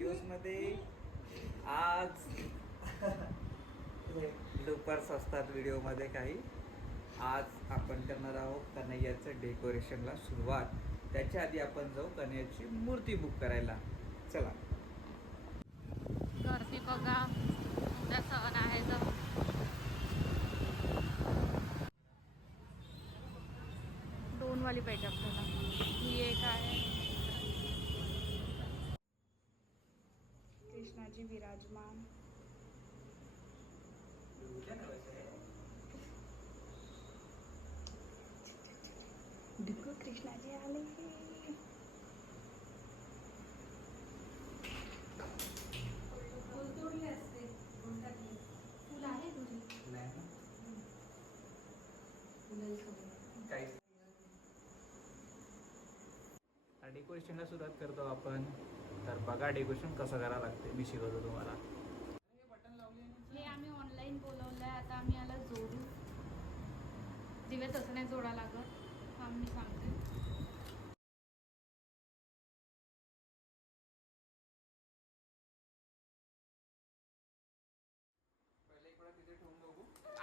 व्हिडिओजमध्ये आज लुपर्स असतात व्हिडिओमध्ये काही. आज आपण करणार आहोत कन्हैयाचं डेकोरेशनला सुरुवात. त्याच्या आधी आपण जाऊ कन्हैयाची मूर्ती बुक करायला. चला. गर्दी बघा, उद्या सण आहे तर दोन वाली पाहिजे आपल्याला. ही एक आहे कृष्णाजी विराजमान. दिगो कृष्णाजी आले. फुल आहे तुझी डेकोरेशनला सुरुवात करतो आपण. तर बघा डेकोरेशन कसं करावं लागते, मी शिकवतो तुम्हाला. हे आम्ही ऑनलाईन बोलवलंय. आता आम्ही याला जोडू. दिवे तसं नाही जोडा लागत, आम्ही सांगते.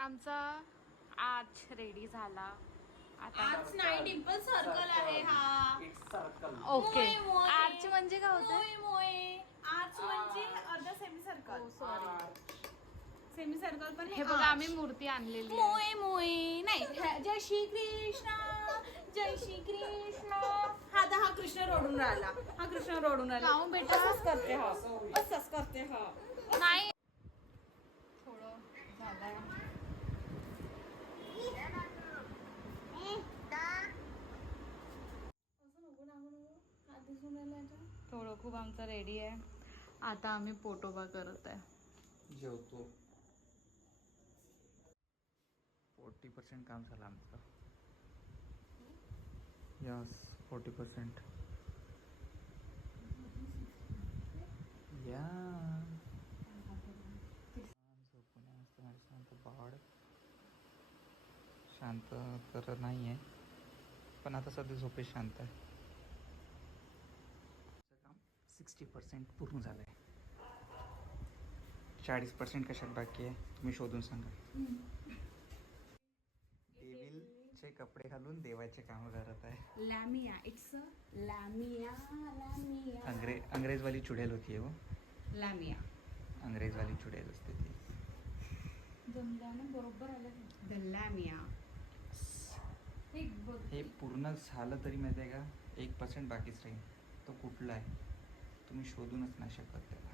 आमचा आर्च रेडी झाला. आता आर्च नाही, डिंपल सर्कल आहे हा. ओके. मोय, मोय. आर्च म्हणजे काय होतं? मोय मोय. आर्च म्हणजे अर्धा सेमी सर्कल. सेमी सर्कल पण हे बघा आम्ही मूर्ती आणलेली आहे. मोय मोय नाही. जय श्री कृष्ण, जय श्री कृष्ण. हा तर हा कृष्ण रोडून राहिला. हा कृष्ण रोडून राहिला. जाऊ बेटा. असंच करते हा. असंच करते हा. नाही थोडं झालंय. थोडं खूप आमचं रेडी आहे. आता आम्ही पोटोबा करत आहे. जेवतो. 40% काम झालं आमचं. यस, 40%. या झोपून असतं माझं शांत बाळ. शांत तर नाही आहे, पण आता सध्या झोपे शांत आहे. काम 60% पूर्ण झालं आहे. 40% कशात बाकी आहे तुम्ही शोधून सांगा. देवीचे कपडे घालून देवाचे काम करत आहे. लॅमिया. It's a लॅमिया. लॅमिया. अंग्रेजवाली चुडेल होती आहे. हो, लॅमिया. अंग्रेजवाली चुडेल असते ती. जमल्याने बरोबर आलं. द लॅमिया. हे पूर्ण झालं तरी माहिती आहे का, 1% बाकीच राहील. तो कुठला आहे तुम्ही शोधूनच नाही शकत त्याला.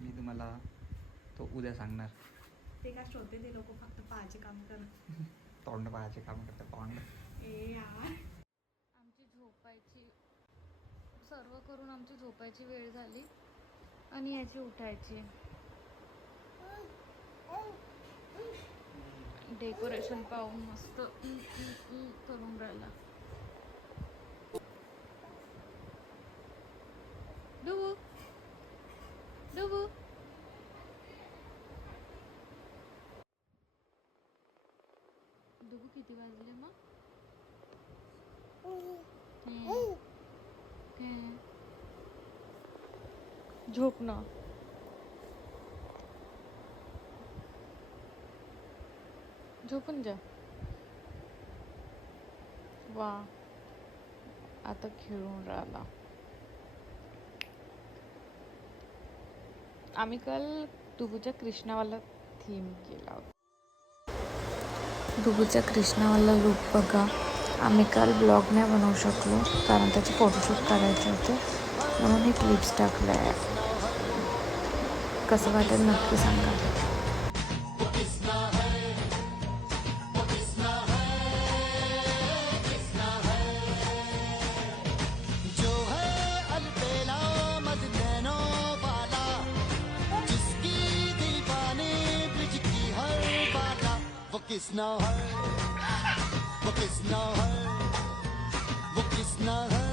मी तुम्हाला तो उद्या सांगणार. ते काय शोधते ते लोक, फक्त पाहायचे काम करत. तोंड पाहायचे काम करतात. तोंड ए यार. आमची झोपायची सर्व करून आमची झोपायची वेळ झाली आणि याची उठायची. डेकोरेशन पाहून मस्त करून राहिला. डुबू डुबू. डुबू किती वाजले मग? झोप ना. झोपून जा. वा, आता खेळून राहिला. आम्ही काल डुबूच्या कृष्णावाला थीम केला होता. डुबूच्या कृष्णावाला लुक बघा. आम्ही काल ब्लॉग नाही बनवू शकलो कारण त्याचे फोटोशूट करायचे होते, म्हणून एक क्लिप्स टाकलं आहे. कसं वाटेल नक्की सांगा. किसना है वो किसना है वो किसना है